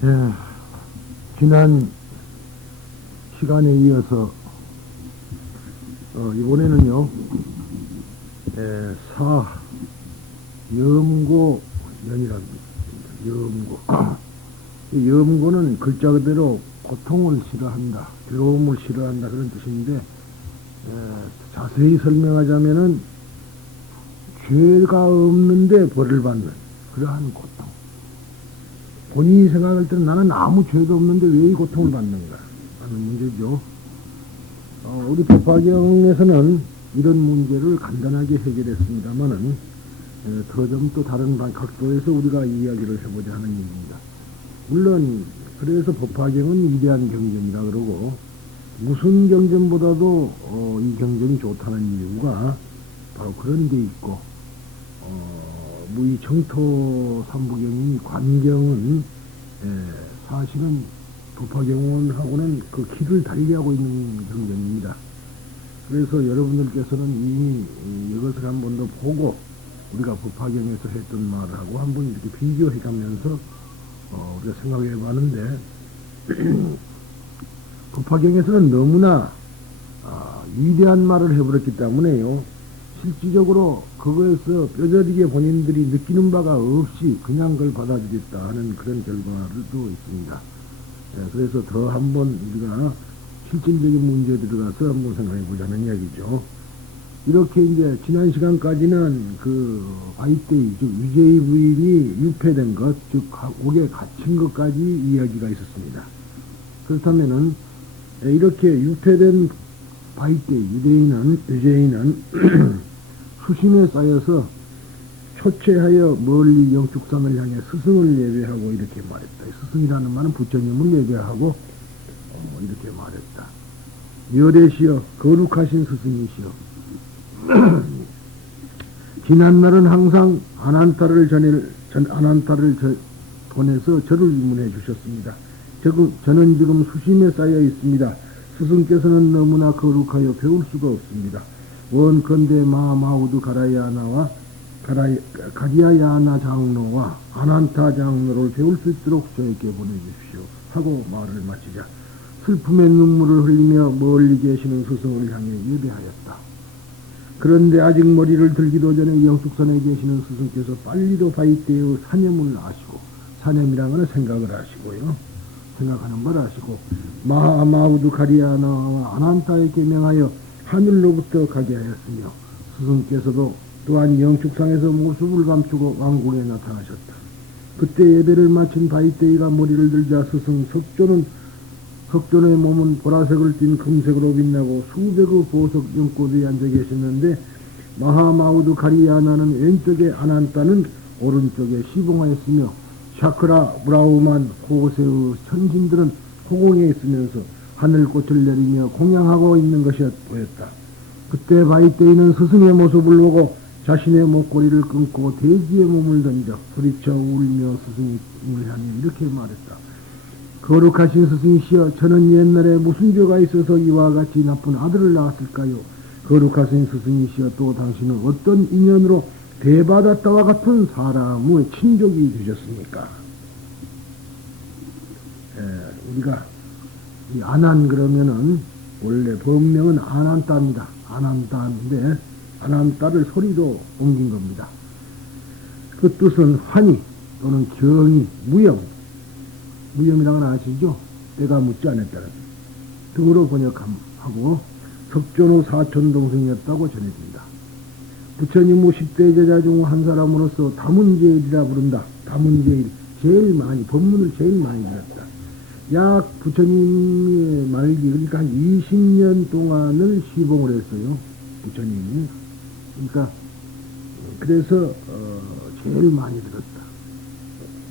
예, 지난 시간에 이어서 이번에는요, 염고연이랍니다. 염고. 이 염고는 글자 그대로 고통을 싫어한다, 괴로움을 싫어한다 그런 뜻인데, 자세히 설명하자면은 죄가 없는데 벌을 받는 그러한 고통. 본인이 생각할 때는 나는 아무 죄도 없는데 왜 이 고통을 받는가 하는 문제죠. 우리 법화경에서는 이런 문제를 간단하게 해결했습니다만은 더 좀 또 다른 각도에서 우리가 이야기를 해보자 하는 얘기입니다. 물론 그래서 법화경은 위대한 경전이라 그러고 무슨 경전보다도 이 경전이 좋다는 이유가 바로 그런 데 있고, 이 정토 삼부경이 관경은 사실은 법화경원하고는 그 길을 달리하고 있는 경전입니다. 그래서 여러분들께서는 이미 이것을 한 번 더 보고 우리가 법화경에서 했던 말하고 한 번 이렇게 비교해 가면서 우리가 생각해 봤는데 법화경에서는 너무나 위대한 말을 해버렸기 때문에요, 실질적으로 그거에서 뼈저리게 본인들이 느끼는 바가 없이 그냥 그걸 받아들였다 하는 그런 결과도 있습니다. 그래서 더 한번 우리가 실질적인 문제에 들어가서 한번 생각해 보자는 이야기죠. 이렇게 이제 지난 시간까지는 그 바이데이, 즉 유죄의 부인이 유폐된 것, 즉 옥에 갇힌 것까지 이야기가 있었습니다. 그렇다면은 이렇게 유폐된 바이데이, 유죄인은 수심에 쌓여서 초췌하여 멀리 영축산을 향해 스승을 예배하고 이렇게 말했다. 스승이라는 말은 부처님을 예배하고 이렇게 말했다. 여대시여, 거룩하신 스승이시여, 지난날은 항상 아난타를 보내서 저를 위문해 주셨습니다. 저는 지금 수심에 쌓여 있습니다. 스승께서는 너무나 거룩하여 배울 수가 없습니다. 원컨대 마우드 가라야나와 가디아야나 장로와 아난타 장로를 배울 수 있도록 저에게 보내주십시오 하고 말을 마치자 슬픔의 눈물을 흘리며 멀리 계시는 스승을 향해 예배하였다. 그런데 아직 머리를 들기도 전에 영숙산에 계시는 스승께서 빨리도 바이데이의 사념을 아시고, 사념이란 것은 생각을 하시고요, 생각하는 걸 아시고 마우드 가리아나와 아난타에게 명하여 하늘로부터 가게 하였으며, 스승께서도 또한 영축상에서 모습을 감추고 왕궁에 나타나셨다. 그때 예배를 마친 바이데이가 머리를 들자 스승 석존의 몸은 보라색을 띤 금색으로 빛나고 수백의 보석 연꽃에 앉아 계셨는데, 마하마우드 가리아나는 왼쪽에, 아난타는 오른쪽에 시봉하였으며, 샤크라 브라우만 호세의 천신들은 호공에 있으면서 하늘꽃을 내리며 공양하고 있는 것이 보였다. 그때 바이데이는 스승의 모습을 보고 자신의 목걸이를 끊고 대지에 몸을 던져 부딪혀 울며 스승을 향해 이렇게 말했다. 거룩하신 스승이시여, 저는 옛날에 무슨 죄가 있어서 이와 같이 나쁜 아들을 낳았을까요? 거룩하신 스승이시여, 또 당신은 어떤 인연으로 대바다타와 같은 사람의 친족이 되셨습니까? 우리가 이 아난 그러면은 원래 법명은 아난따입니다. 아난따인데 아난따를 소리로 옮긴 겁니다. 그 뜻은 환희 또는 경이, 무염이라는 건 아시죠? 때가 묻지 않았다는 등으로 번역하고 석존의 사촌 동생이었다고 전해집니다. 부처님 10대 제자 중 한 사람으로서 다문제일이라 부른다. 다문제일, 제일 많이, 법문을 제일 많이 들었다. 약 부처님의 말기, 그러니까 한 20년 동안을 시봉을 했어요, 부처님이. 그러니까 그래서 제일 많이 들었다.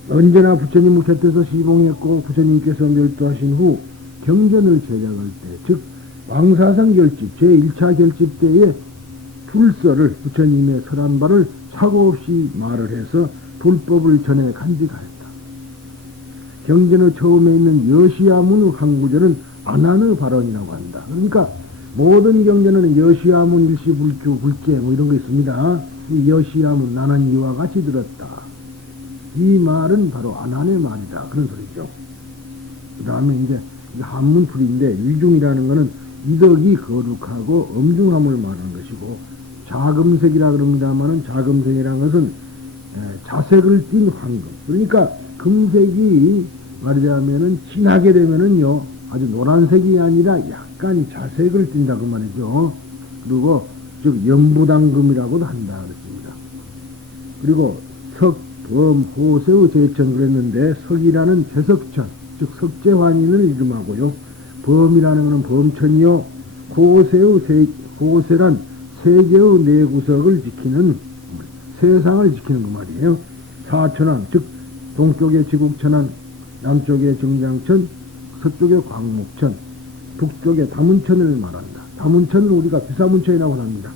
언제나 부처님 곁에서 시봉했고, 부처님께서 멸도하신 후 경전을 제작할 때, 즉 왕사상 결집, 제1차 결집 때에 불서를, 부처님의 설한 바를 사고 없이 말을 해서 불법을 전해 간직하였다. 경전의 처음에 있는 여시야문 항구절은 아난의 발언이라고 한다. 그러니까 모든 경전에는 여시야문, 일시불주, 불제 뭐 이런 거 있습니다. 이 여시야문, 나는 이와 같이 들었다. 이 말은 바로 안한의 말이다. 그런 소리죠. 그 다음에 이제 한문풀이인데 위중이라는 것은 이덕이 거룩하고 엄중함을 말하는 것이고 자금색이라 그럽니다만은 자금색이라는 것은 자색을 띤 황금. 그러니까 금색이 말하자면은 진하게 되면은요 아주 노란색이 아니라 약간 자색을 띈다 그 말이죠. 그리고 즉 연부당금이라고도 한다 그랬습니다. 그리고 석, 범, 호세의 제천 그랬는데 석이라는 제석천 즉 석재환인을 이름하고요. 범이라는 것은 범천이요. 호세란 세계의 내구석을 지키는 세상을 지키는 그 말이에요. 사천왕 즉 동쪽의 지국천왕, 남쪽의 정장천, 서쪽의 광목천, 북쪽의 다문천을 말한다. 다문천은 우리가 비사문천이라고 합니다.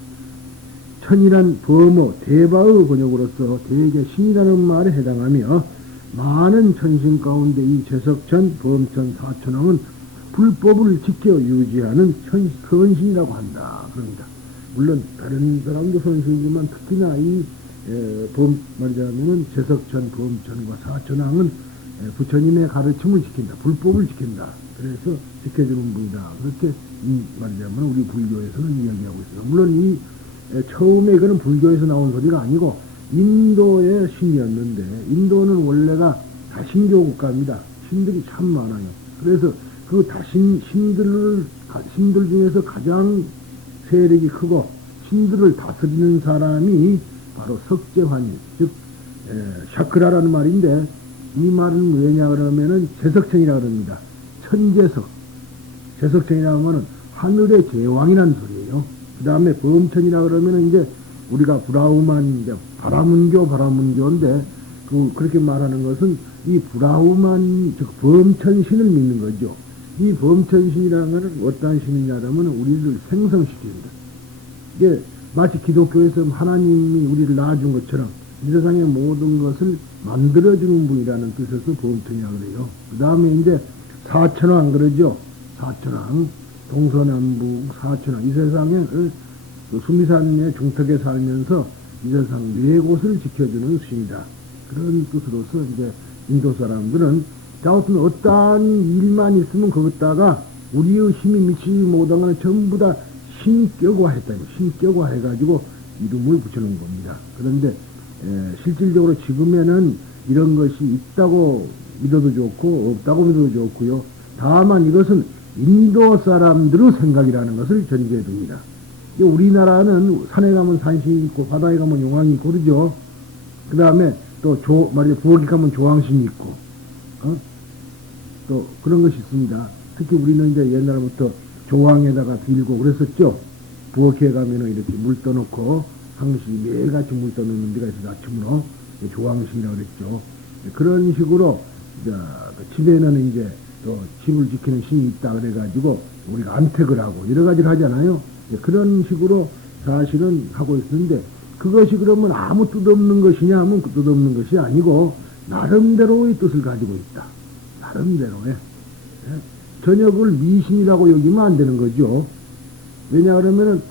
천이란 범어, 대바의 번역으로서 대개 신이라는 말에 해당하며 많은 천신 가운데 이 제석천, 범천, 사천왕은 불법을 지켜 유지하는 선신이라고 한다. 그럽니다. 물론 다른 사람도 선신이지만 특히나 이 말하자면 제석천, 범천과 사천왕은 부처님의 가르침을 지킨다. 불법을 지킨다. 그래서 지켜주는 분이다. 그렇게 말하자면 우리 불교에서는 이야기하고 있어요. 물론 이 처음에 그는 불교에서 나온 소리가 아니고 인도의 신이었는데 인도는 원래가 다신교 국가입니다. 신들이 참 많아요. 그래서 그 신들 중에서 가장 세력이 크고 신들을 다스리는 사람이 바로 석재환이 즉 샤크라라는 말인데 이 말은 왜냐 그러면은 제석천이라 그럽니다. 천제석 제석천이라 하면은 하늘의 제왕이라는 소리예요. 그 다음에 범천이라 그러면은 이제 우리가 브라우만 이제 바라문교인데 그렇게 말하는 것은 이 브라우만 즉 범천신을 믿는 거죠. 이 범천신이라는 것은 어떠한 신이냐면 우리를 생성시킵니다. 이게 마치 기독교에서 하나님이 우리를 낳아준 것처럼 이 세상의 모든 것을 만들어주는 분이라는 뜻에서 범천이라고 그래요. 그 다음에 이제 사천왕 그러죠. 사천왕, 동서남북 사천왕. 이 세상에 수미산의 중턱에 살면서 이 세상 네 곳을 지켜주는 신이다. 그런 뜻으로서 이제 인도 사람들은 어떠한 일만 있으면 거기다가 우리의 힘이 미치지 못한 것은 전부 다 신격화했다. 신격화해가지고 이름을 붙여놓은 겁니다. 그런데 실질적으로 지금에는 이런 것이 있다고 믿어도 좋고 없다고 믿어도 좋고요. 다만 이것은 인도 사람들의 생각이라는 것을 전제해 둡니다. 우리나라는 산에 가면 산신이 있고 바다에 가면 용왕이 있고 그러죠. 그 다음에 또 부엌에 가면 조왕신이 있고 또 그런 것이 있습니다. 특히 우리는 이제 옛날부터 조왕에다가 빌고 그랬었죠. 부엌에 가면은 이렇게 물 떠놓고 항시 매일같이 물 떠놓는 데가 있어서 아침으로 조왕신이라고 그랬죠. 그런 식으로 집에는 이제 또 집을 지키는 신이 있다 그래가지고 우리가 안택을 하고 여러 가지를 하잖아요. 그런 식으로 사실은 하고 있었는데 그것이 그러면 아무 뜻 없는 것이냐 하면 그 뜻 없는 것이 아니고 나름대로의 뜻을 가지고 있다. 나름대로의. 저녁을 미신이라고 여기면 안 되는 거죠. 왜냐 그러면은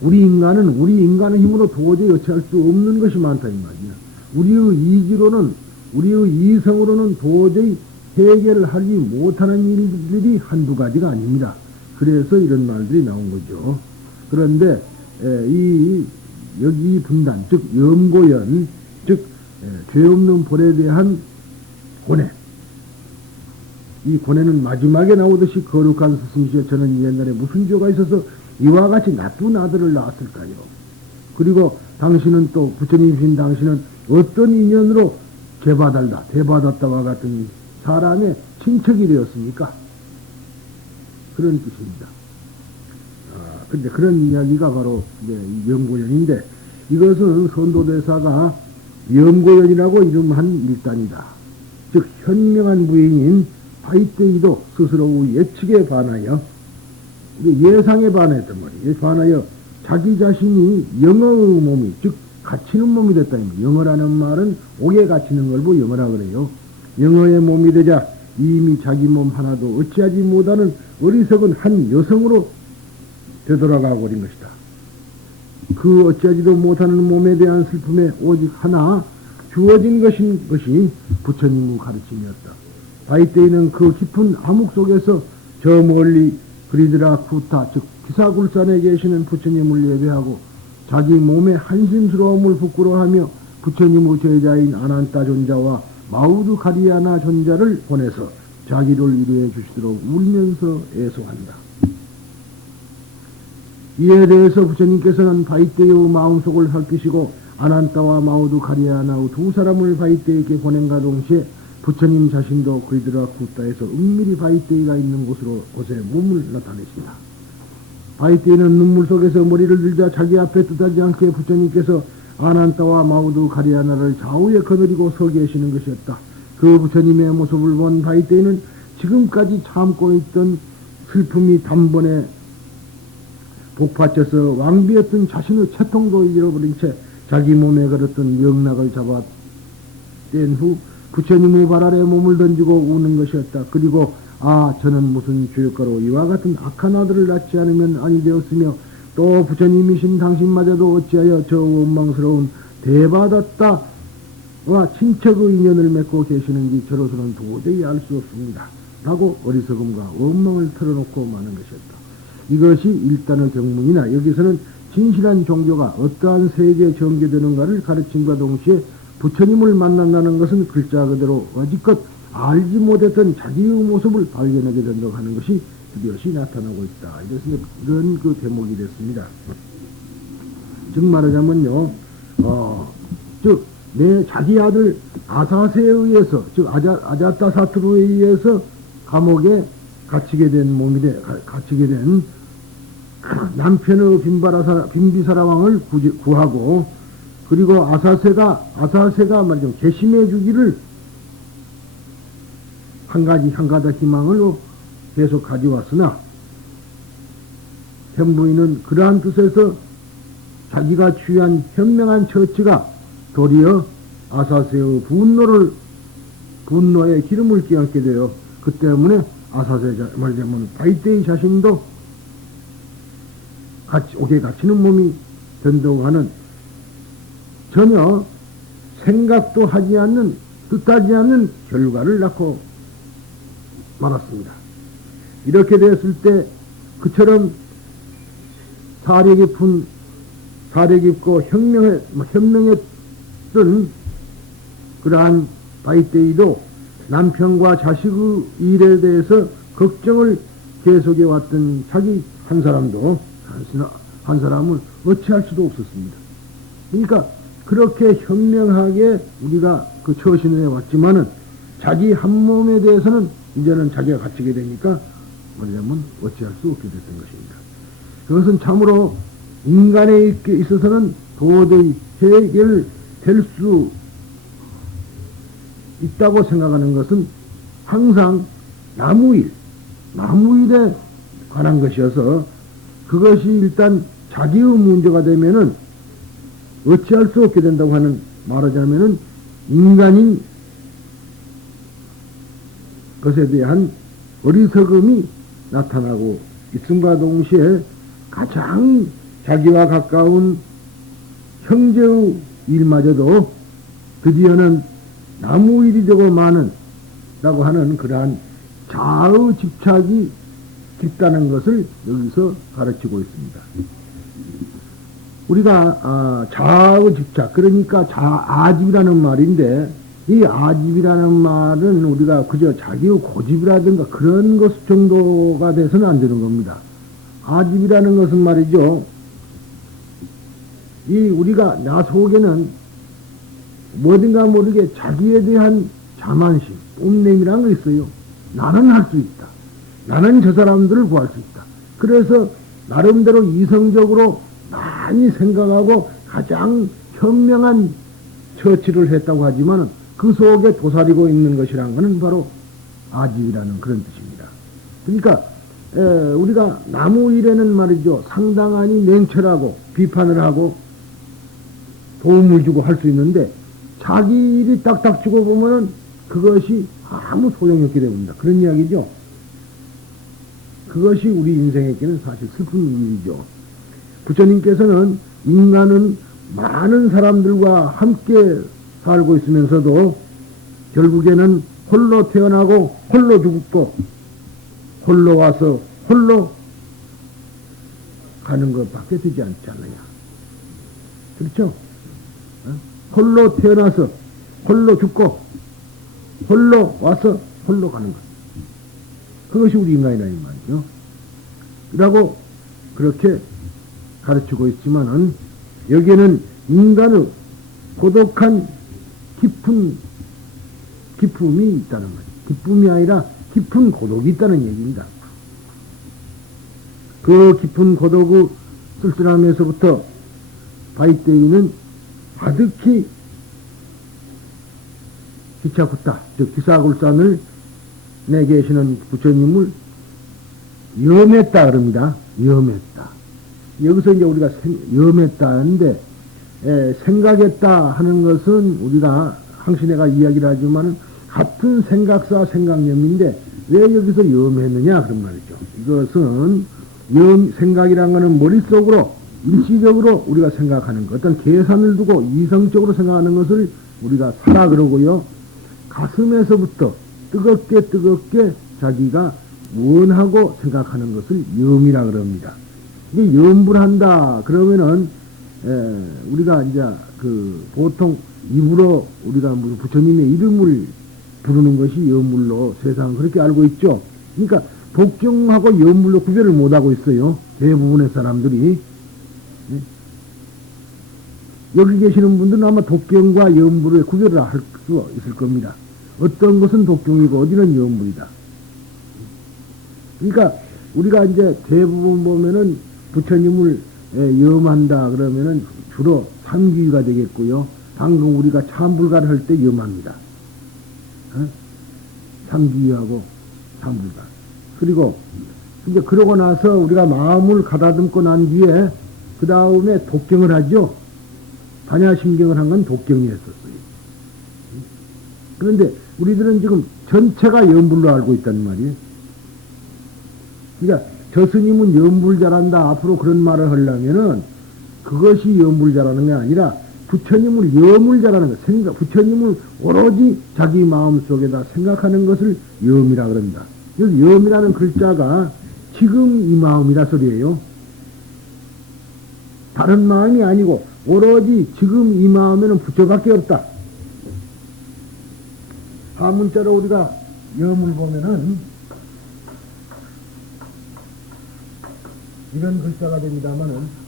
우리 인간의 힘으로 도저히 어찌할 수 없는 것이 많다 이 말이야. 우리의 이기로는 우리의 이성으로는 도저히 해결을 하지 못하는 일들이 한두 가지가 아닙니다. 그래서 이런 말들이 나온 거죠. 그런데 여기 분단 즉 염고연 즉 죄 없는 벌에 대한 고뇌 이 고뇌는 마지막에 나오듯이 거룩한 스승이시여 저는 옛날에 무슨 죄가 있어서 이와 같이 나쁜 아들을 낳았을까요? 그리고 당신은 또 부처님이신 당신은 어떤 인연으로 대받았다와 같은 사람의 친척이 되었습니까? 그런 뜻입니다. 근데 그런 이야기가 바로 이제 염고연인데 이것은 선도대사가 염고연이라고 이름한 일단이다. 즉 현명한 부인인 바이때이도 스스로 예측에 반하여 예상에 반했단 말이에요. 반하여 자기 자신이 영어의 몸이 즉 갇히는 몸이 됐다. 영어라는 말은 옥에 갇히는 걸 보고 영어라 그래요. 영어의 몸이 되자 이미 자기 몸 하나도 어찌하지 못하는 어리석은 한 여성으로 되돌아가 버린 것이다. 그 어찌하지도 못하는 몸에 대한 슬픔에 오직 하나 주어진 것이 부처님의 가르침이었다. 바이테이는 그 깊은 암흑 속에서 저 멀리 그리드라 쿠타 즉 기사굴산에 계시는 부처님을 예배하고 자기 몸의 한심스러움을 부끄러워하며 부처님의 제자인 아난타 존자와 마우드 가리아나 존자를 보내서 자기를 위로해 주시도록 울면서 애소한다. 이에 대해서 부처님께서는 바이테이의 마음속을 살피시고 아난타와 마우드 가리아나의 두 사람을 바이테이에게 보낸과 동시에 부처님 자신도 그리드라 쿠타에서 은밀히 바이테이가 있는 곳에 몸을 나타내신다. 바이테이는 눈물 속에서 머리를 들자 자기 앞에 뜻하지 않게 부처님께서 아난타와 마우드 가리아나를 좌우에 거느리고 서 계시는 것이었다. 그 부처님의 모습을 본 바이테이는 지금까지 참고 있던 슬픔이 단번에 복받쳐서 왕비였던 자신의 채통도 잃어버린 채 자기 몸에 걸었던 명락을 잡아 뗀 후 부처님의 발 아래 몸을 던지고 우는 것이었다. 그리고 저는 무슨 죄가로 이와 같은 악한 아들을 낳지 않으면 아니 되었으며 또 부처님이신 당신마저도 어찌하여 저 원망스러운 대바다따와 친척의 인연을 맺고 계시는지 저로서는 도저히 알 수 없습니다. 라고 어리석음과 원망을 털어놓고 마는 것이었다. 이것이 일단의 경문이나 여기서는 진실한 종교가 어떠한 세계에 전개되는가를 가르침과 동시에 부처님을 만난다는 것은 글자 그대로 여지껏 알지 못했던 자기의 모습을 발견하게 된다고 하는 것이 이것이 나타나고 있다. 이런 그 대목이 됐습니다. 즉 말하자면요, 즉 내 자기 아들 아사세에 의해서, 즉 아자타사투르에 의해서 감옥에 갇히게 된 갇히게 된 남편의 빈비사라 왕을 구하고, 그리고 아사세가 말이죠, 개심해 주기를 한 가닥 희망으로 계속 가져왔으나, 현부인은 그러한 뜻에서 자기가 취한 현명한 처치가 도리어 아사세의 분노에 기름을 끼얹게 되어 그 때문에 아사세 말하자면 바이테이 자신도 옥에 갇히는 몸이 된다고 하는 전혀 생각도 하지 않는 뜻하지 않는 결과를 낳고 말았습니다. 이렇게 됐을 때 그처럼 사려 깊고 현명했던 그러한 바이테이도 남편과 자식의 일에 대해서 걱정을 계속해 왔던 자기 한 사람을 어찌할 수도 없었습니다. 그러니까 그렇게 현명하게 우리가 그 처신을 해왔지만은 자기 한 몸에 대해서는 이제는 자기가 갇히게 되니까 뭐냐면 어찌할 수 없게 됐던 것입니다. 그것은 참으로 인간에 있어서는 도저히 해결될 수 있다고 생각하는 것은 항상 나무일에 관한 것이어서 그것이 일단 자기의 문제가 되면은 어찌할 수 없게 된다고 하는, 말하자면은 인간인 것에 대한 어리석음이 나타나고 있음과 동시에 가장 자기와 가까운 형제의 일마저도 드디어는 나무 일이 되고 마는다고 하는 그러한 자의 집착이 깊다는 것을 여기서 가르치고 있습니다. 우리가 자의 집착, 그러니까 아집이라는 말인데, 이 아집이라는 말은 우리가 그저 자기의 고집이라든가 그런 것 정도가 돼서는 안 되는 겁니다. 아집이라는 것은 말이죠, 우리가 나 속에는 뭐든가 모르게 자기에 대한 자만심, 뽐냄이라는 게 있어요. 나는 할 수 있다. 나는 저 사람들을 구할 수 있다. 그래서 나름대로 이성적으로 많이 생각하고 가장 현명한 처치를 했다고 하지만 그 속에 도사리고 있는 것이란 것은 바로 아집이라는 그런 뜻입니다. 그러니까 우리가 나무 일에는 말이죠, 상당히 냉철하고 비판을 하고 도움을 주고 할 수 있는데 자기 일이 딱딱 주고 보면은 그것이 아무 소용이 없게 됩니다. 그런 이야기죠. 그것이 우리 인생에게는 사실 슬픈 일이죠. 부처님께서는 인간은 많은 사람들과 함께 살고 있으면서도 결국에는 홀로 태어나고 홀로 죽고 홀로 와서 홀로 가는 것밖에 되지 않잖아요. 그렇죠? 홀로 태어나서 홀로 죽고 홀로 와서 홀로 가는 것. 그것이 우리 인간이라 이 말이죠. 라고 그렇게 가르치고 있지만은 여기에는 인간의 고독한 깊은 기쁨이 있다는 거예요. 기쁨이 아니라 깊은 고독이 있다는 얘기입니다. 그 깊은 고독의 쓸쓸함에서부터 바이때이는 아득히 기차굿다, 즉 기사굴산을 내 계시는 부처님을 염했다 그럽니다. 염했다. 여기서 이제 우리가 염했다 하는데 생각했다 하는 것은 우리가 항신애가 이야기를 하지만 같은 생각사 생각염인데 왜 여기서 염했느냐 그런 말이죠. 이것은 생각이란 것은 머릿속으로 일시적으로 우리가 생각하는 것, 어떤 계산을 두고 이성적으로 생각하는 것을 우리가 사라 그러고요. 가슴에서부터 뜨겁게 자기가 원하고 생각하는 것을 염이라 그럽니다. 이게 염불한다 그러면은 우리가 이제 보통 입으로 우리가 무슨 부처님의 이름을 부르는 것이 염불로 세상 그렇게 알고 있죠. 그러니까 독경하고 염불로 구별을 못하고 있어요. 대부분의 사람들이. 여기 계시는 분들은 아마 독경과 염불의 구별을 할 수 있을 겁니다. 어떤 것은 독경이고 어디는 염불이다. 그러니까 우리가 이제 대부분 보면은 부처님을 염한다 그러면은 주로 삼귀가 되겠고요. 방금 우리가 참불가를 할 때 염합니다. 삼귀하고 참불가. 그리고 이제 그러고 나서 우리가 마음을 가다듬고 난 뒤에 그 다음에 독경을 하죠. 반야심경을 한 건 독경이었었어요. 그런데 우리들은 지금 전체가 염불로 알고 있단 말이에요. 그러니까 저 스님은 염불 잘한다 앞으로 그런 말을 하려면은 그것이 염불 잘하는 게 아니라 부처님을 염을 잘하는 것, 부처님을 오로지 자기 마음속에다 생각하는 것을 염이라 그런다. 여기 염이라는 글자가 지금 이 마음이라 소리예요. 다른 마음이 아니고 오로지 지금 이 마음에는 부처밖에 없다. 한문자로 우리가 염을 보면은 이런 글자가 됩니다만은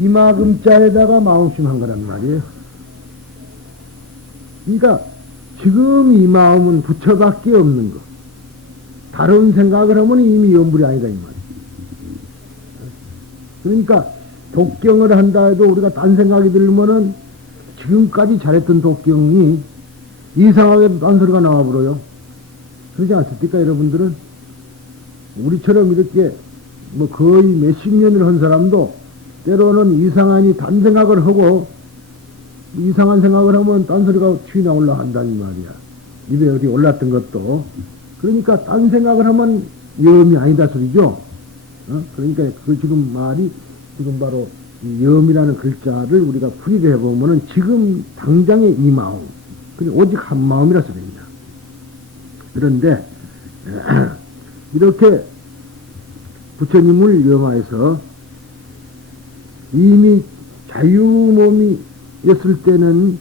이마금자에다가 마음심한 거란 말이에요. 그러니까 지금 이 마음은 부처밖에 없는 거. 다른 생각을 하면 이미 염불이 아니다 이 말이에요. 그러니까 독경을 한다 해도 우리가 딴 생각이 들면은 지금까지 잘했던 독경이 이상하게 딴 소리가 나와버려요. 그러지 않습니까 여러분들은? 우리처럼 이렇게 뭐 거의 몇십 년을 한 사람도 때로는 이상하니 딴 생각을 하고 이상한 생각을 하면 딴 소리가 튀어나올라 한다는 말이야. 입에 어디 올랐던 것도. 그러니까 딴 생각을 하면 염이 아니다 소리죠. 그러니까 그 지금 말이 지금 바로 이 염이라는 글자를 우리가 풀이를 해보면은 지금 당장의 이 마음, 그냥 오직 한 마음이라 소리입니다. 그런데 이렇게 부처님을 염하여서 이미 자유몸이었을 때는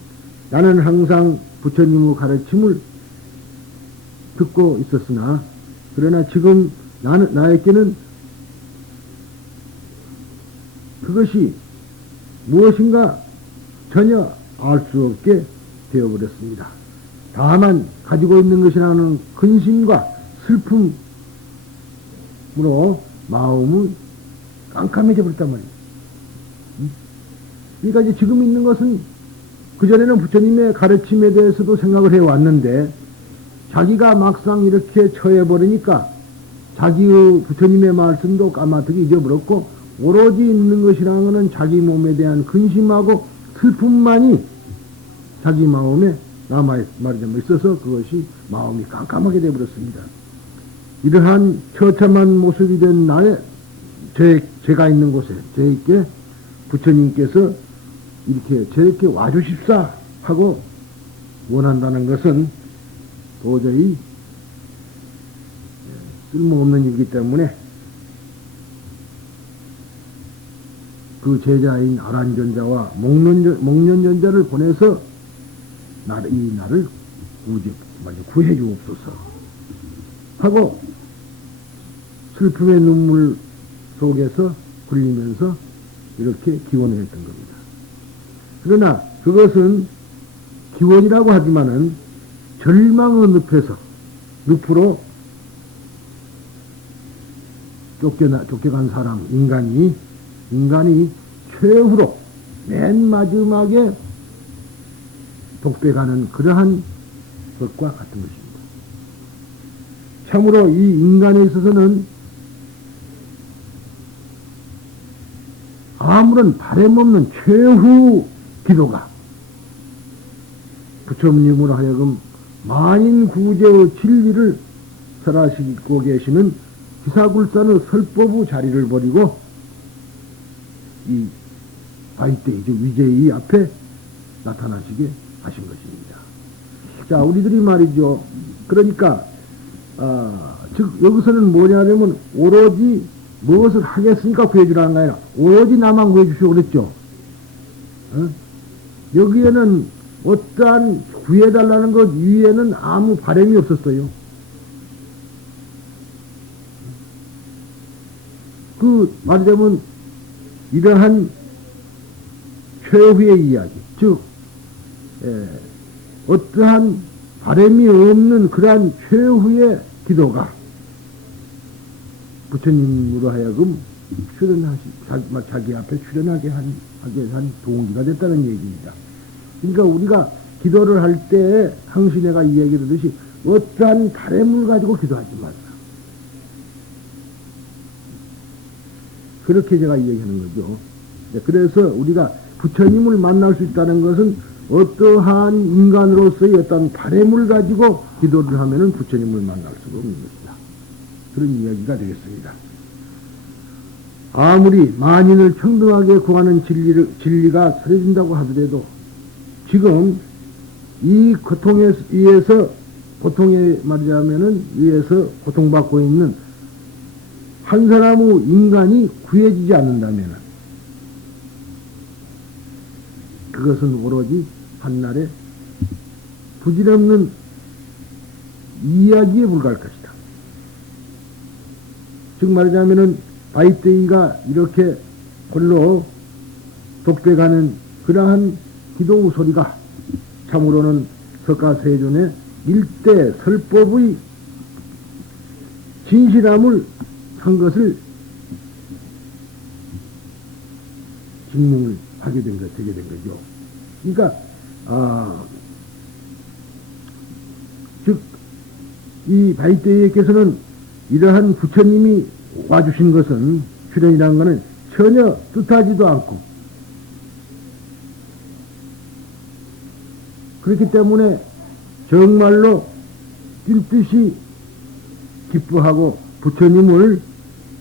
나는 항상 부처님의 가르침을 듣고 있었으나 그러나 지금 나에게는 그것이 무엇인가 전혀 알 수 없게 되어버렸습니다. 다만 가지고 있는 것이라는 근심과 슬픔으로 마음은 깜깜해져 버렸단 말이에요. 그러니까 이제 지금 있는 것은 그전에는 부처님의 가르침에 대해서도 생각을 해왔는데 자기가 막상 이렇게 처해버리니까 자기의 부처님의 말씀도 까마득히 잊어버렸고 오로지 있는 것이라는 것은 자기 몸에 대한 근심하고 슬픔만이 자기 마음에 말이자면 있어서 그것이 마음이 깜깜하게 되어버렸습니다. 이러한 처참한 모습이 된 제가 있는 곳에 저에게 부처님께서 이렇게 저렇게 와주십사 하고 원한다는 것은 도저히 쓸모없는 일이기 때문에 그 제자인 아란전자와 목련전자를 보내서 이 나를 구해 주옵소서 하고 슬픔의 눈물 속에서 흘리면서 이렇게 기원을 했던 겁니다. 그러나 그것은 기원이라고 하지만은 절망의 늪으로 쫓겨간 사람, 인간이 최후로 맨 마지막에 독백하는 그러한 것과 같은 것입니다. 참으로 이 인간에 있어서는 아무런 바램없는 최후 기도가 부처님으로 하여금 만인 구제의 진리를 설하시고 계시는 기사굴산의 설법의 자리를 버리고 이 바이테이, 즉 위제이 앞에 나타나시게 하신 것입니다. 자, 우리들이 말이죠. 그러니까 즉 여기서는 뭐냐면 오로지 무엇을 하겠으니까 구해주라는 거 아니라 오로지 나만 구해주시오 그랬죠. 여기에는 어떠한 구해달라는 것 위에는 아무 바람이 없었어요. 말하자면 이러한 최후의 이야기, 즉 어떠한 바람이 없는 그러한 최후의 기도가 부처님으로 하여금 자기 앞에 출연하게 한 동기가 됐다는 얘기입니다. 그러니까 우리가 기도를 할 때 항시 내가 이 얘기를 하듯이 어떠한 바람을 가지고 기도하지 말라. 그렇게 제가 이야기하는 거죠. 그래서 우리가 부처님을 만날 수 있다는 것은 어떠한 인간으로서의 어떤 바람을 가지고 기도를 하면은 부처님을 만날 수가 없는 것이다. 그런 이야기가 되겠습니다. 아무리 만인을 평등하게 구하는 진리가 설해진다고 하더라도 지금 이 고통에 의해서, 고통에 말하자면은 의해서 고통받고 있는 한 사람의 인간이 구해지지 않는다면 그것은 오로지 한날의 부질없는 이야기에 불과할 것이다. 즉 말하자면은 바이테이가 이렇게 홀로 독백하는 그러한 기도 소리가 참으로는 석가세존의 일대 설법의 진실함을 한 것을 증명을 되게 된 거죠. 그러니까, 즉, 이 바이테이께서는 이러한 부처님이 와주신 것은, 출연이라는 것은 전혀 뜻하지도 않고, 그렇기 때문에 정말로 뛸 듯이 기뻐하고 부처님을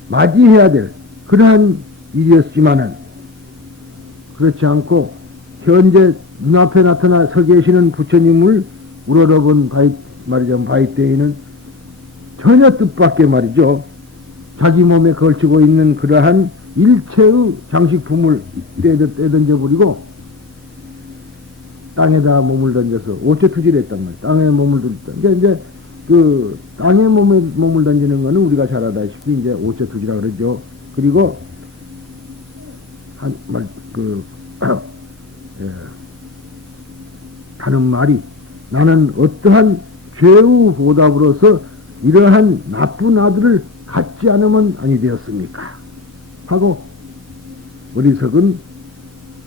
맞이해야 될 그러한 일이었지만은 그렇지 않고 현재 눈앞에 나타나 서 계시는 부처님을 우러러본 바이테이는 전혀 뜻밖의 말이죠. 자기 몸에 걸치고 있는 그러한 일체의 장식품을 떼던져버리고 땅에다 몸을 던져서 오체투지를 했단 말이에요. 땅에 몸을 던졌다. 이제 그 땅에 몸을 던지는 거는 우리가 잘 알다시피 이제 오체투지라 그러죠. 그리고 하는 말이 나는 어떠한 죄의 보답으로서 이러한 나쁜 아들을 갖지 않으면 아니 되었습니까? 하고 어리석은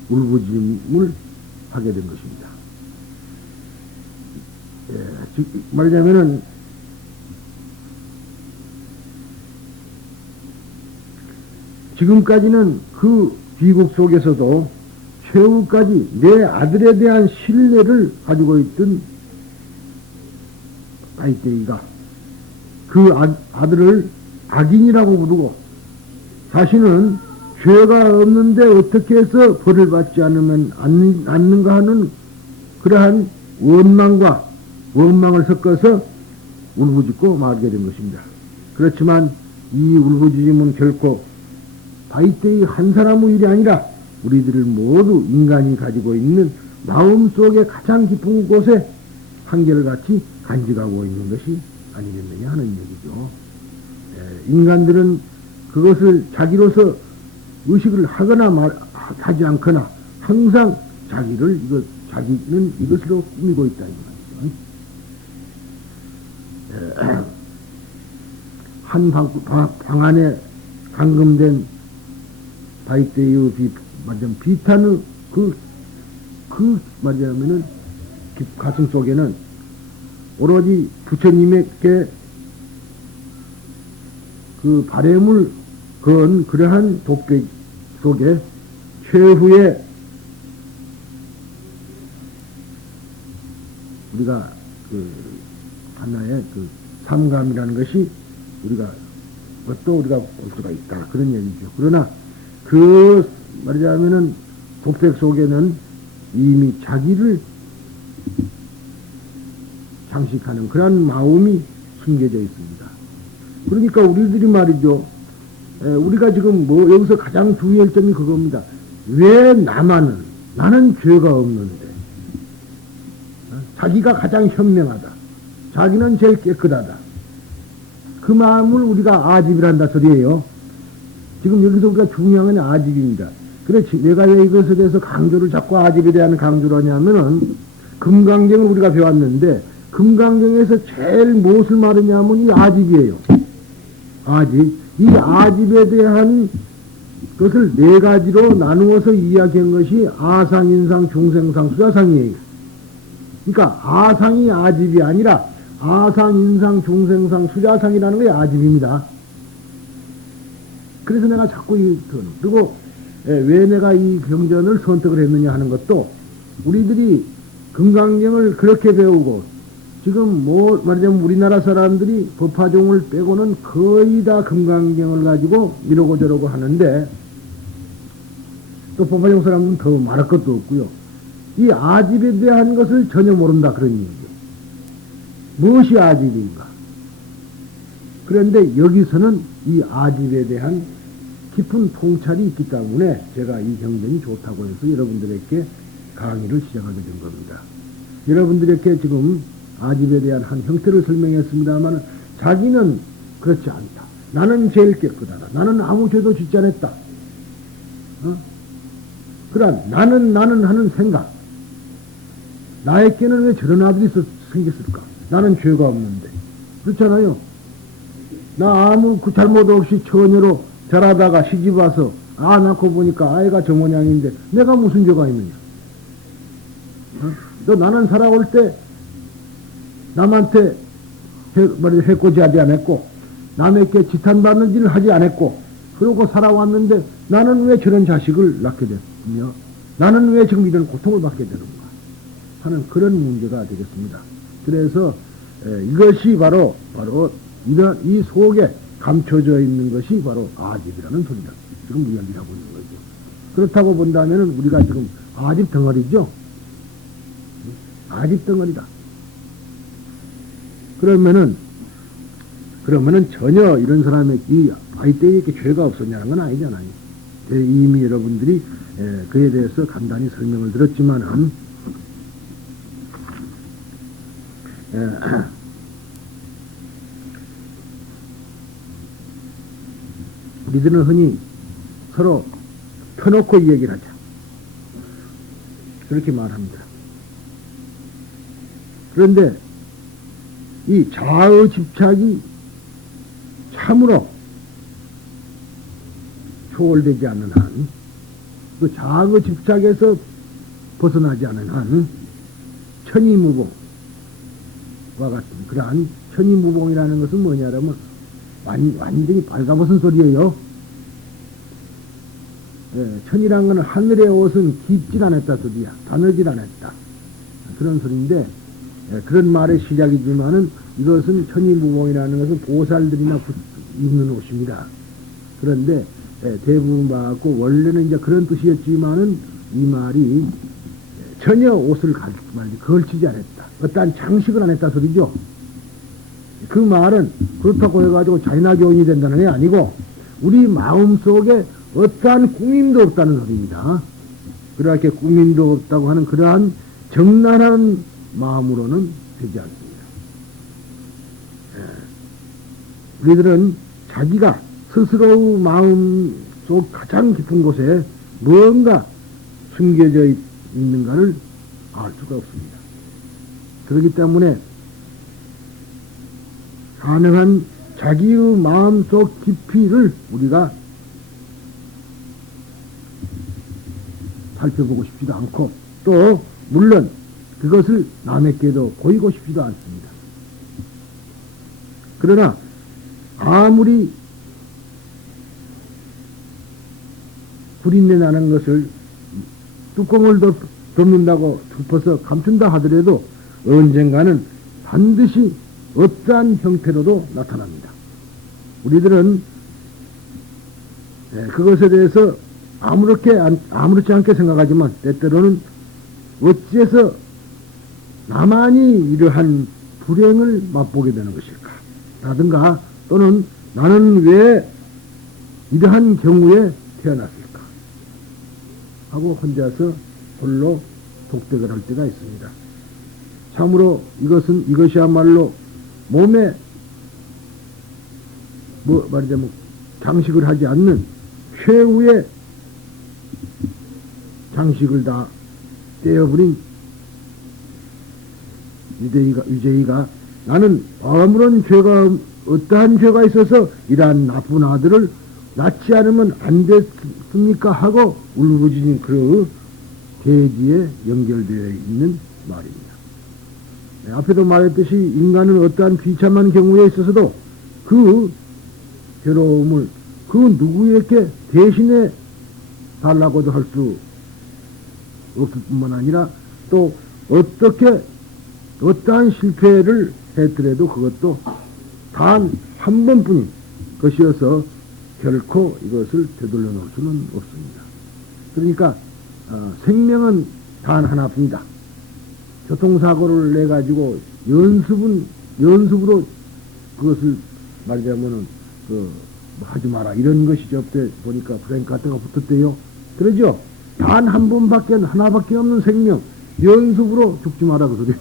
울부짖음을 하게 된 것입니다. 말하자면은 지금까지는 그 비국 속에서도 최후까지 내 아들에 대한 신뢰를 가지고 있던 바이테이가 그 아들을 악인이라고 부르고 자신은 죄가 없는데 어떻게 해서 벌을 받지 않는가 하는 그러한 원망을 섞어서 울부짖고 말게 된 것입니다. 그렇지만 이 울부짖음은 결코 바이때의 한 사람의 일이 아니라 우리들을 모두 인간이 가지고 있는 마음속에 가장 깊은 곳에 한결같이 간직하고 있는 것이 아니겠느냐 하는 얘기죠. 인간들은 그것을 자기로서 의식을 하거나 하지 않거나 항상 자기는 이것으로 꾸미고 있다 이 말이죠. 한 방 안에 감금된 바이때의 비탄의 말하자면은 가슴 속에는 오로지 부처님에게 그 바램을 그은 그러한 독백 속에 최후의 우리가 하나의 삼감이라는 것이 그것도 우리가 볼 수가 있다. 그런 얘기죠. 그러나 말하자면은 독백 속에는 이미 자기를 장식하는 그런 마음이 숨겨져 있습니다. 그러니까 우리들이 말이죠. 우리가 지금 여기서 가장 주의할 점이 그겁니다. 왜 나는 죄가 없는데, 자기가 가장 현명하다. 자기는 제일 깨끗하다. 그 마음을 우리가 아집이란다 소리예요. 지금 여기서 우리가 중요한 건 아집입니다. 그래, 내가 왜 이것에 대해서 강조를 자꾸 아집에 대한 강조를 하냐면은, 금강경을 우리가 배웠는데, 금강경에서 제일 무엇을 말하냐면 이 아집이에요. 아집. 이 아집에 대한 것을 네 가지로 나누어서 이야기한 것이 아상, 인상, 중생상, 수자상이에요. 그러니까 아상이 아집이 아니라 아상, 인상, 중생상, 수자상이라는 게 아집입니다. 그래서 내가 자꾸 그리고 왜 내가 이 경전을 선택을 했느냐 하는 것도 우리들이 금강경을 그렇게 배우고 지금 말하자면 우리나라 사람들이 법화종을 빼고는 거의 다 금강경을 가지고 이러고 저러고 하는데 또 법화종 사람들은 더 말할 것도 없고요. 이 아집에 대한 것을 전혀 모른다 그런 얘기죠. 무엇이 아집인가? 그런데 여기서는 이 아집에 대한 깊은 통찰이 있기 때문에 제가 이 경전이 좋다고 해서 여러분들에게 강의를 시작하게 된 겁니다. 여러분들에게 지금 아집에 대한 한 형태를 설명했습니다만 자기는 그렇지 않다. 나는 제일 깨끗하다. 나는 아무 죄도 짓지 않았다. 그러나 나는 하는 생각. 나에게는 왜 저런 아들이 생겼을까? 나는 죄가 없는데. 그렇잖아요. 나 아무 잘못 없이 처녀로 자라다가 시집 와서 낳고 보니까 아이가 저 모양인데 내가 무슨 죄가 있느냐? 또 나는 살아올 때 남한테 해코지하지 않았고 남에게 지탄받는 일을 하지 않았고 그러고 살아왔는데 나는 왜 저런 자식을 낳게 됐으며 나는 왜 지금 이런 고통을 받게 되는가 하는 그런 문제가 되겠습니다. 그래서 이것이 바로 이런 이 속에 감춰져 있는 것이 바로 아집이라는 소리다. 지금 이야기하고 있는 거죠. 그렇다고 본다면 우리가 지금 아집 덩어리죠. 아집 덩어리다. 그러면은 전혀 이런 사람의 이 바이때에게 죄가 없었냐는 건 아니잖아요. 이미 여러분들이 그에 대해서 간단히 설명을 들었지만은 우리들은 흔히 서로 터놓고 이 얘기를 하자. 그렇게 말합니다. 그런데 이 자의 집착이 참으로 초월되지 않는 한, 그 자의 집착에서 벗어나지 않는 한, 천이무봉과 같은 그러한 천이무봉이라는 것은 뭐냐면 완전히 발가벗은 소리예요. 천이란 것은 하늘의 옷은 깊질 않았다 소리야. 가늘질 않았다. 그런 소리인데 그런 말의 시작이지만은 이것은 천이무봉이라는 것은 보살들이나 입는 옷입니다. 그런데 대부분 받고 원래는 이제 그런 뜻이었지만은 이 말이 전혀 옷을 걸치지 않았다. 어떠한 장식을 안 했다 소리죠. 그 말은 그렇다고 해가지고 잔인하 교인이 된다는 게 아니고 우리 마음 속에 어떠한 꾸밈도 없다는 소리입니다. 그렇게 꾸밈도 없다고 하는 그러한 정난한 마음으로는 되지 않습니다. 우리들은 자기가 스스로 마음 속 가장 깊은 곳에 뭔가 숨겨져 있는가를 알 수가 없습니다. 그렇기 때문에 가능한 자기의 마음속 깊이를 우리가 살펴보고 싶지도 않고 또 물론 그것을 남에게도 보이고 싶지도 않습니다. 그러나 아무리 구린내 나는 것을 뚜껑을 덮는다고 덮어서 감춘다 하더라도 언젠가는 반드시 어떠한 형태로도 나타납니다. 우리들은 그것에 대해서 아무렇지 않게 생각하지만 때때로는 어째서 나만이 이러한 불행을 맛보게 되는 것일까? 라든가 또는 나는 왜 이러한 경우에 태어났을까? 하고 혼자서 홀로 독백을 할 때가 있습니다. 참으로 이것이야말로 몸에 말하자면 장식을 하지 않는 최후의 장식을 다 떼어버린 유재희가 나는 아무런 어떠한 죄가 있어서 이러한 나쁜 아들을 낳지 않으면 안 됐습니까? 하고 울부짖은 그 대지에 연결되어 있는 말입니다. 앞에도 말했듯이 인간은 어떠한 비참한 경우에 있어서도 그 괴로움을 그 누구에게 대신해 달라고도 할 수 없을 뿐만 아니라 또 어떠한 실패를 했더라도 그것도 단 한 번뿐인 것이어서 결코 이것을 되돌려 놓을 수는 없습니다. 그러니까 생명은 단 하나뿐이다. 교통사고를 내가지고 연습으로 그것을 말하자면은 하지 마라 이런 것이 접대 보니까 프랭크 같은 거 붙었대요. 그러죠? 단 한 번밖에 하나밖에 없는 생명 연습으로 죽지 마라 그 소리예요.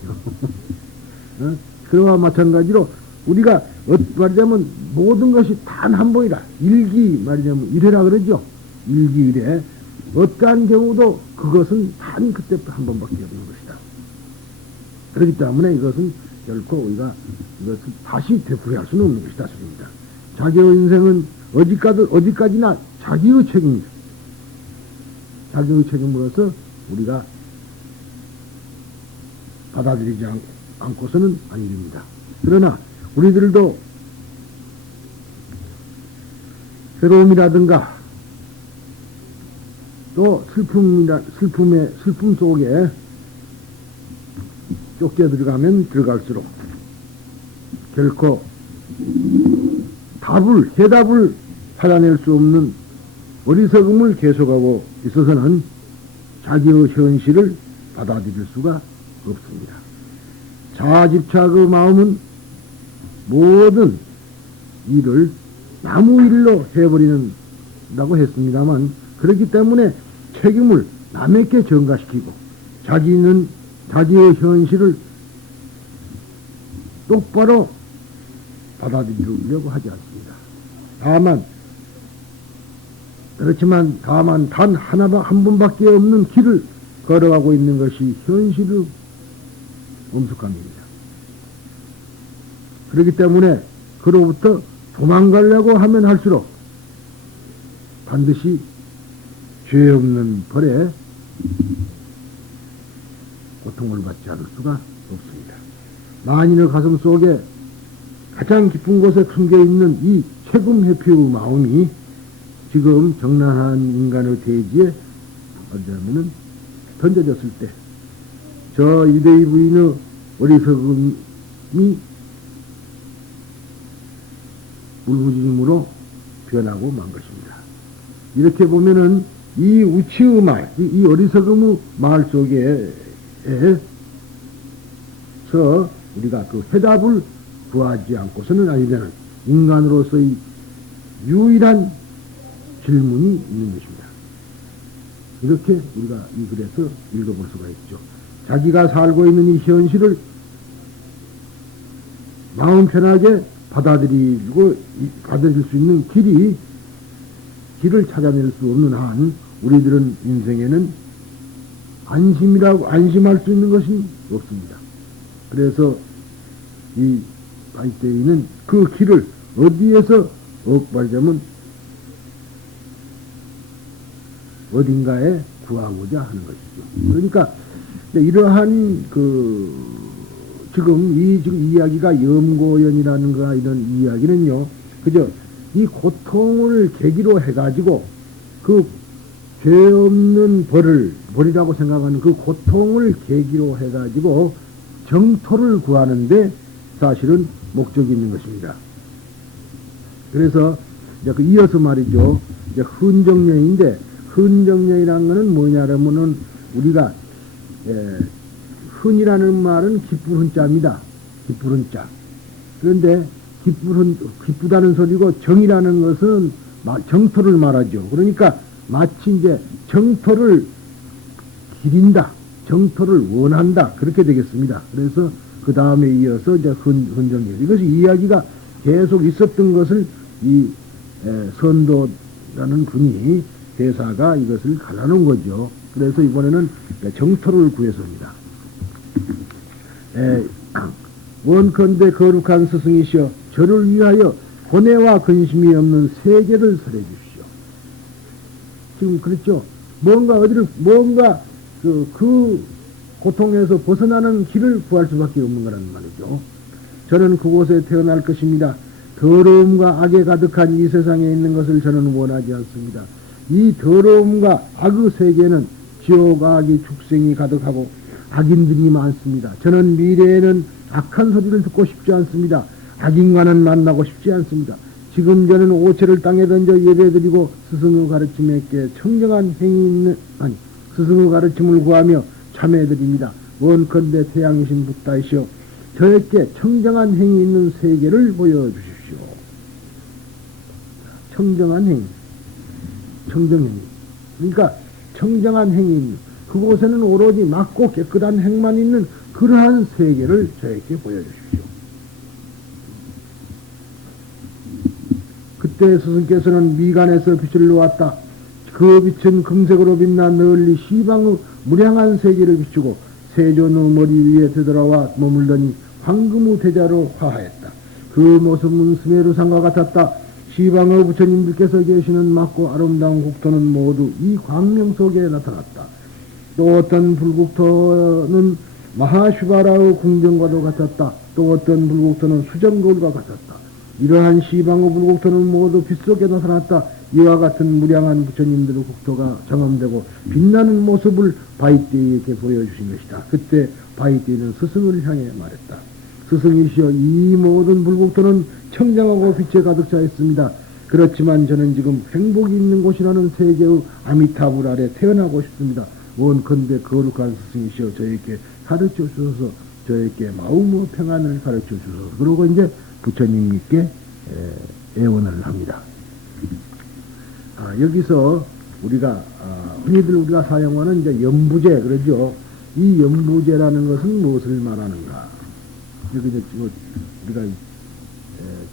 그와 마찬가지로 우리가 말하자면 모든 것이 단 한 번이라 일기 말하자면 일회라 그러죠. 일기 일회 어떠한 경우도 그것은 단 그때부터 한 번밖에 없는 것이다. 그렇기 때문에 이것은 결코 우리가 이것을 다시 되풀이할 수는 없는 것이다 소리입니다. 자기의 인생은 어디까지나 자기의 책임입니다. 자기의 책임으로서 우리가 받아들이지 않고서는 안 됩니다. 그러나 우리들도 괴로움이라든가 또 슬픔 속에 쫓겨 들어가면 들어갈수록 결코 해답을 찾아낼 수 없는 어리석음을 계속하고 있어서는 자기의 현실을 받아들일 수가 없습니다. 자아집착 그 마음은 모든 일을 나무 일로 해버린다고 했습니다만 그렇기 때문에 책임을 남에게 전가시키고 자기는 자기의 현실을 똑바로 받아들이려고 하지 않습니다. 다만 단 한 번밖에 없는 길을 걸어가고 있는 것이 현실의 엄숙함입니다. 그렇기 때문에 그로부터 도망가려고 하면 할수록 반드시 죄 없는 벌에 고통을 받지 않을 수가 없습니다. 만인의 가슴 속에 가장 깊은 곳에 숨겨 있는 이 책임 회피의 마음이 지금 정난한 인간의 대지에 어쩌면은 던져졌을 때 저 유대의 부인의 어리석음이 울부짖음으로 변하고 만 것입니다. 이렇게 보면은 이 우치의 말, 이 어리석음의 말 속에서 우리가 그 해답을 구하지 않고서는 안 되는 인간으로서의 유일한 질문이 있는 것입니다. 이렇게 우리가 이 글에서 읽어볼 수가 있죠. 자기가 살고 있는 이 현실을 마음 편하게 받아들일 수 있는 길을 찾아낼 수 없는 한 우리들은 인생에는 안심할 수 있는 것이 없습니다. 그래서 이 바이테이는 그 길을 어디에서 말하자면 어딘가에 구하고자 하는 것이죠. 그러니까 이러한 지금 이야기가 염고연이라는가 이런 이야기는요, 그저 이 고통을 계기로 해가지고 그 죄 없는 벌이라고 생각하는 그 고통을 계기로 해가지고 정토를 구하는데 사실은 목적이 있는 것입니다. 그래서 이제 이어서 말이죠. 이제 흔정령인데 흔정령이라는 것은 뭐냐면은 우리가 흔이라는 말은 기쁠 흔자입니다. 기쁠 흔자. 그런데 기쁘다는 소리고 정이라는 것은 정토를 말하죠. 그러니까 마치 이제 정토를 기린다, 정토를 원한다 그렇게 되겠습니다. 그래서 그 다음에 이어서 이제 흔정령 이것이 이야기가 계속 있었던 것을 이 선도라는 분이 대사가 이것을 갈라놓은 거죠. 그래서 이번에는 정토를 구해서입니다. 원컨대 거룩한 스승이시여 저를 위하여 고뇌와 근심이 없는 세계를 설해 주십시오. 지금 그렇죠. 뭔가 그 고통에서 벗어나는 길을 구할 수밖에 없는 거란 말이죠. 저는 그곳에 태어날 것입니다. 더러움과 악에 가득한 이 세상에 있는 것을 저는 원하지 않습니다. 이 더러움과 악의 세계는 지옥 악이 축생이 가득하고 악인들이 많습니다. 저는 미래에는 악한 소리를 듣고 싶지 않습니다. 악인과는 만나고 싶지 않습니다. 지금 저는 오체를 땅에 던져 예배드리고 스승의 가르침에 깨 청정한 스승의 가르침을 구하며 참여드립니다. 원컨대 태양신 붓다이시여 저에게 청정한 행위 있는 세계를 보여주십시오. 청정한 행위, 청정행위. 그러니까 청정한 행위, 그곳에는 오로지 맑고 깨끗한 행만 있는 그러한 세계를 저에게 보여주십시오. 그때 스승께서는 미간에서 빛을 놓았다. 그 빛은 금색으로 빛나 널리 시방의 무량한 세계를 비추고 세존의 머리 위에 되돌아와 머물더니 황금의 대자로 화하였다. 그 모습은 스메르산과 같았다. 시방의 부처님들께서 계시는 맑고 아름다운 국토는 모두 이 광명 속에 나타났다. 또 어떤 불국토는 마하슈바라의 궁전과도 같았다. 또 어떤 불국토는 수정거울과 같았다. 이러한 시방의 불국토는 모두 빛 속에 나타났다. 이와 같은 무량한 부처님들의 국토가 경험되고 빛나는 모습을 바이띠에게 보여주신 것이다. 그때 바이띠는 스승을 향해 말했다. 스승이시여 이 모든 불국토는 청정하고 빛에 가득 차 있습니다. 그렇지만 저는 지금 행복이 있는 곳이라는 세계의 아미타불 아래 태어나고 싶습니다. 원컨대 거룩한 스승이시여 저에게 가르쳐 주셔서 저에게 마음의 평안을 가르쳐 주셔서 그러고 이제 부처님께 애원을 합니다. 여기서 우리가 흔히들 우리가 사용하는 이제 연부제 그러죠. 이 연부제라는 것은 무엇을 말하는가? 여기 이제 우리가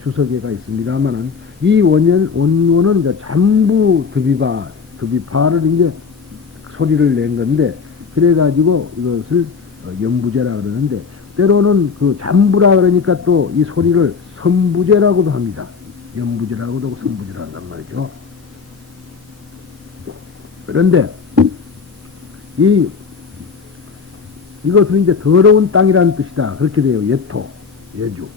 주석에가 있습니다만은 이 원문은 이제 잠부 드비파를 이제 소리를 낸 건데 그래가지고 이것을 연부제라 그러는데 때로는 그 잠부라 그러니까 또 이 소리를 선부제라고도 합니다. 연부제라고도 하고 선부제라고 한단 말이죠. 그런데 이것은 이제 더러운 땅이라는 뜻이다. 그렇게 돼요. 예토, 예주.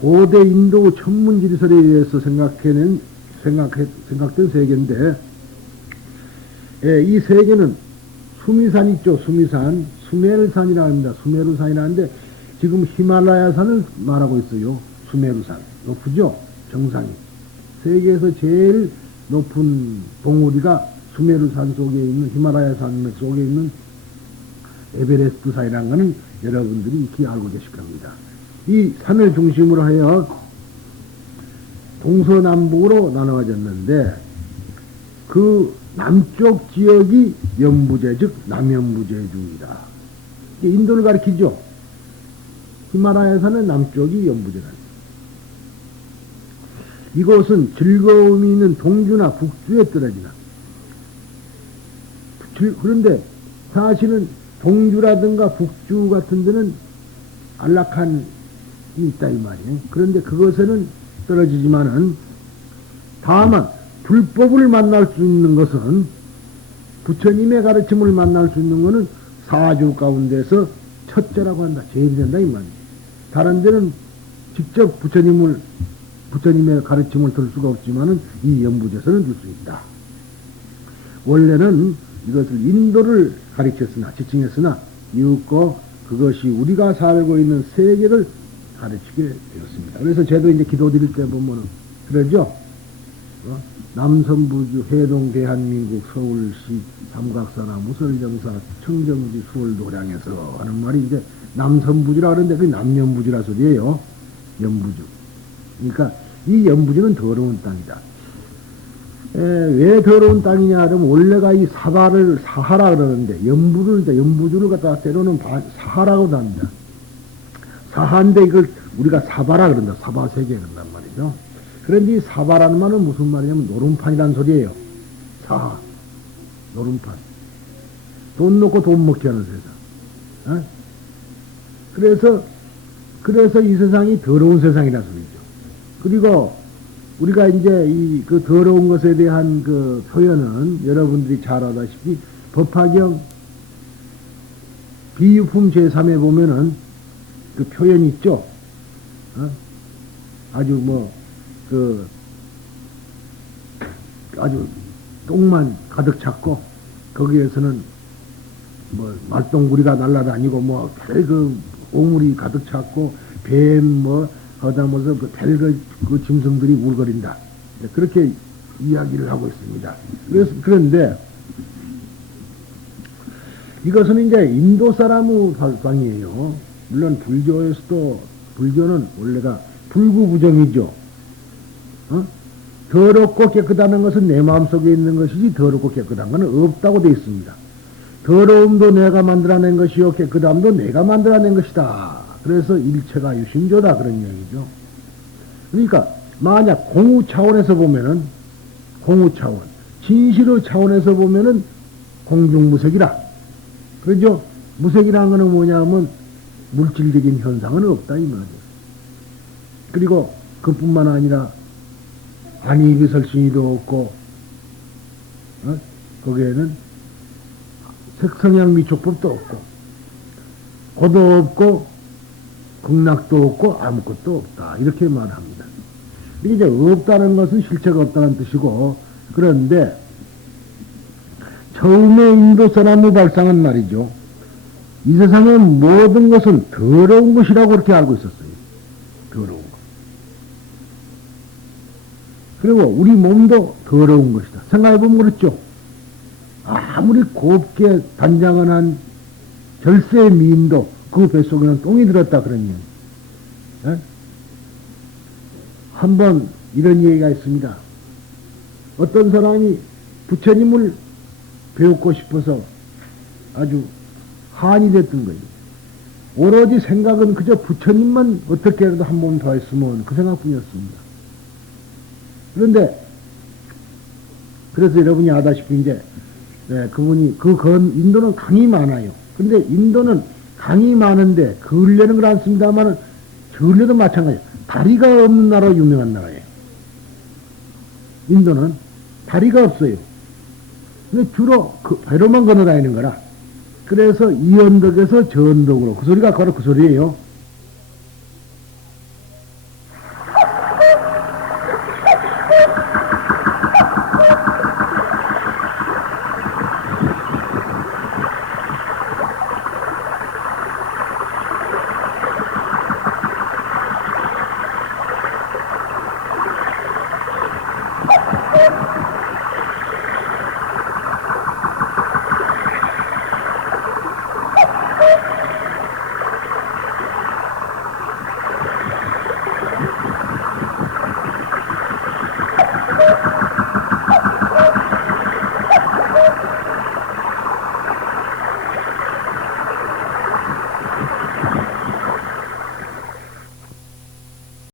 고대 인도 천문지리설에 의해서 생각된 세계인데, 이 세계는 수미산 있죠. 수미산, 수메르산이라 합니다. 수메르산이라 하는데 지금 히말라야산을 말하고 있어요. 수메르산 높으죠. 정상이 세계에서 제일 높은 봉우리가 수메르산 속에 있는 히말라야 산맥 속에 있는 에베레스트 산이라는 것은 여러분들이 익히 알고 계실 겁니다. 이 산을 중심으로 하여 동서남북으로 나누어졌는데 그 남쪽 지역이 연부제 즉 남연부제주이다. 인도를 가리키죠. 히말라야 산은 남쪽이 연부제다. 이곳은 즐거움이 있는 동주나 북주에 떨어지나. 그런데 사실은 동주라든가 북주 같은 데는 안락함이 있다 이 말이에요. 그런데 그것에는 떨어지지만은 다만 불법을 만날 수 있는 것은 부처님의 가르침을 만날 수 있는 것은 사주 가운데서 첫째라고 한다. 제일 된다 이 말이에요. 다른 데는 직접 부처님의 가르침을 들 수가 없지만은 이 연부제서는 들 수 있다. 원래는 이것을 인도를 가르쳤으나 지칭했으나 이윽고 그것이 우리가 살고 있는 세계를 가르치게 되었습니다. 그래서 저도 이제 기도 드릴 때 보면은 그러죠. 남선부주 해동 대한민국 서울시 삼각사나 무설정사 청정지 수월도량에서 하는 말이 이제 남선부주라 그러는데 그게 남연부주라 소리예요. 연부주. 그러니까 이 연부주는 더러운 땅이다. 왜 더러운 땅이냐 하면 원래가 이 사바를 사하라 그러는데 연부주를 갖다가 때로는 사하라고도 합니다. 사하인데 이걸 우리가 사바라 그런다. 사바 세계 그런단 말이죠. 그런데 이 사바라는 말은 무슨 말이냐면 노름판이란 소리예요. 사하. 노름판. 돈 놓고 돈 먹지 않은 세상. 그래서 이 세상이 더러운 세상이라 소리죠. 그리고 우리가 이제 그 더러운 것에 대한 그 표현은 여러분들이 잘 알다시피 법화경 비유품 제3에 보면은 그 표현이 있죠. 아주 아주 똥만 가득 찼고 거기에서는 말똥구리가 날아다니고 그 오물이 가득 찼고 뱀 하다못해 그 짐승들이 울거린다. 그렇게 이야기를 하고 있습니다. 그런데 이것은 이제 인도 사람의 발상이에요. 물론 불교에서도 불교는 원래가 불구부정이죠. 더럽고 깨끗하는 것은 내 마음속에 있는 것이지 더럽고 깨끗한 것은 없다고 되어 있습니다. 더러움도 내가 만들어낸 것이요 깨끗함도 내가 만들어낸 것이다. 그래서 일체가 유심조다 그런 얘기죠. 그러니까 만약 공우 차원에서 보면은 공우 차원, 진실의 차원에서 보면은 공중무색이라. 그러죠? 무색이라는 것은 뭐냐면 물질적인 현상은 없다 이 말이에요. 그리고 그뿐만 아니라 안이비설신이도 없고 거기에는 색성향 미촉법도 없고 고도 없고 극락도 없고 아무것도 없다 이렇게 말합니다. 이제 없다는 것은 실체가 없다는 뜻이고 그런데 처음에 인도 사람의 발상은 말이죠. 이 세상의 모든 것은 더러운 것이라고 그렇게 알고 있었어요. 더러운 것. 그리고 우리 몸도 더러운 것이다. 생각해보면 그렇죠. 아무리 곱게 단장을 한 절세의 미인도 그 뱃속에는 똥이 들었다 그런 얘기. 한번 이런 얘기가 있습니다. 어떤 사람이 부처님을 배우고 싶어서 아주 한이 됐던 거예요. 오로지 생각은 그저 부처님만 어떻게 해도 한 번 더 했으면 그 생각뿐이었습니다. 그런데 그래서 여러분이 아다시피 이제 그분이 인도는 강이 많아요. 근데 인도는 강이 많은데 근래는 그렇습니다만은 근래도 마찬가지예요. 다리가 없는 나라로 유명한 나라예요. 인도는 다리가 없어요. 근데 주로 그 배로만 건너다니는 거라. 그래서 이 언덕에서 저 언덕으로 그 소리가 바로 그 소리예요.